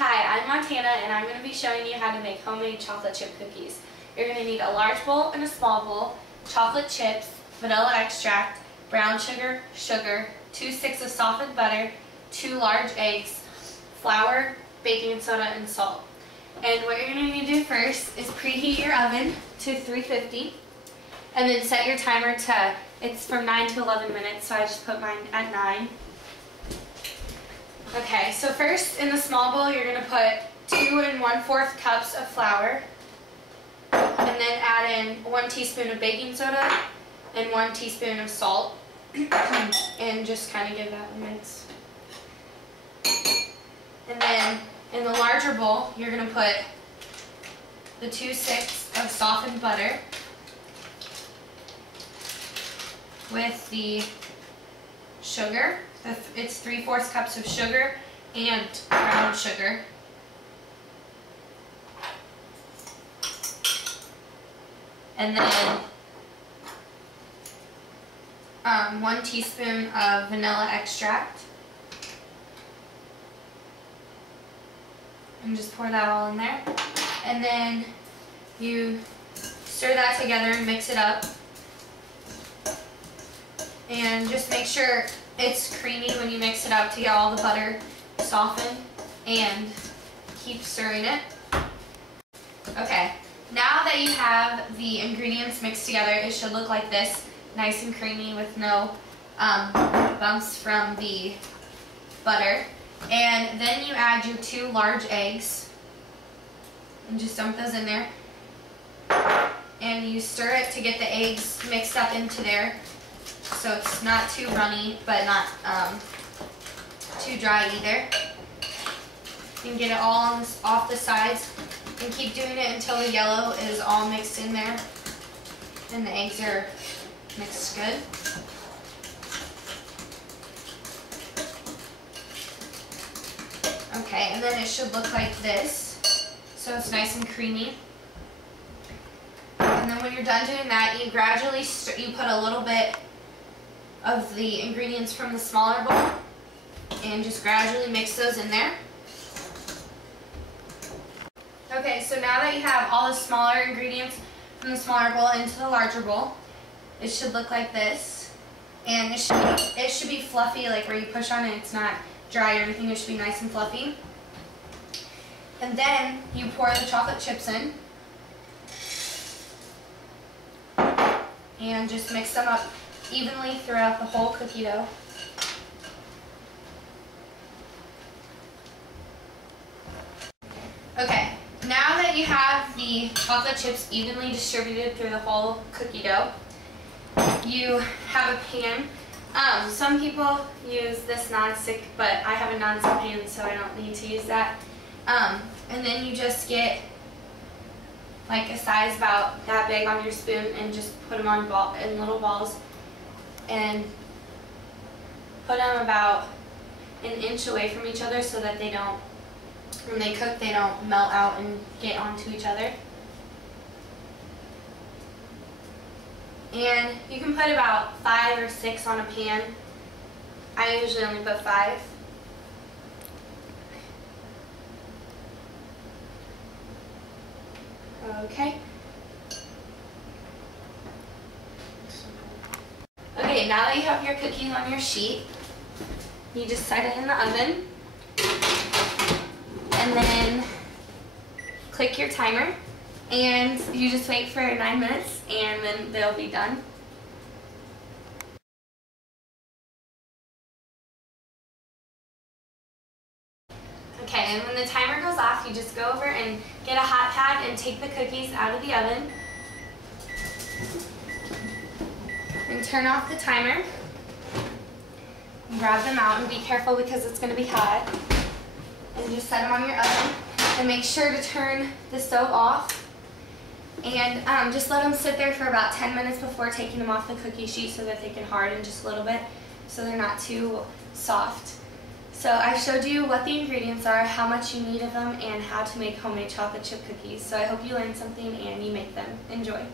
Hi, I'm Montana and I'm going to be showing you how to make homemade chocolate chip cookies. You're going to need a large bowl and a small bowl, chocolate chips, vanilla extract, brown sugar, 2 sticks of softened butter, 2 large eggs, flour, baking soda, and salt. And what you're going to need to do first is preheat your oven to 350 and then set your timer to, it's from 9 to 11 minutes, so I just put mine at 9. Okay, so first in the small bowl you're going to put 2 1/4 cups of flour and then add in 1 teaspoon of baking soda and 1 teaspoon of salt and just kind of give that a mix. And then in the larger bowl you're going to put the 2 sticks of softened butter with the sugar. It's 3/4 cups of sugar and brown sugar. And then 1 teaspoon of vanilla extract. And just pour that all in there. And then you stir that together and mix it up. And just make sure it's creamy when you mix it up to get all the butter softened, and keep stirring it. Okay, now that you have the ingredients mixed together, it should look like this, nice and creamy with no bumps from the butter. And then you add your 2 large eggs and just dump those in there. And you stir it to get the eggs mixed up into there, so it's not too runny, but not too dry either. You can get it all off the sides and keep doing it until the yellow is all mixed in there and the eggs are mixed good. Okay, and then it should look like this, so it's nice and creamy. And then when you're done doing that, you gradually you put a little bit of the ingredients from the smaller bowl and just gradually mix those in there. Okay, so now that you have all the smaller ingredients from the smaller bowl into the larger bowl, it should look like this. And it should be fluffy, like where you push on it, it's not dry or anything, it should be nice and fluffy. And then you pour the chocolate chips in and just mix them up evenly throughout the whole cookie dough. Okay, now that you have the chocolate chips evenly distributed through the whole cookie dough, you have a pan. Some people use this non-stick, but I have a non-stick pan, so I don't need to use that. And then you just get like a size about that big on your spoon and just put them on in little balls and put them about an inch away from each other so that they don't, when they cook, they don't melt out and get onto each other. And you can put about 5 or 6 on a pan. I usually only put 5. Okay. Okay, now that you have your cookies on your sheet, you just set it in the oven and then click your timer and you just wait for 9 minutes and then they'll be done. Okay, and when the timer goes off, you just go over and get a hot pad and take the cookies out of the oven. And turn off the timer. Grab them out and be careful because it's going to be hot. And just set them on your oven. And make sure to turn the stove off. And just let them sit there for about 10 minutes before taking them off the cookie sheet so that they can harden just a little bit so they're not too soft. So I showed you what the ingredients are, how much you need of them, and how to make homemade chocolate chip cookies. So I hope you learned something and you make them. Enjoy.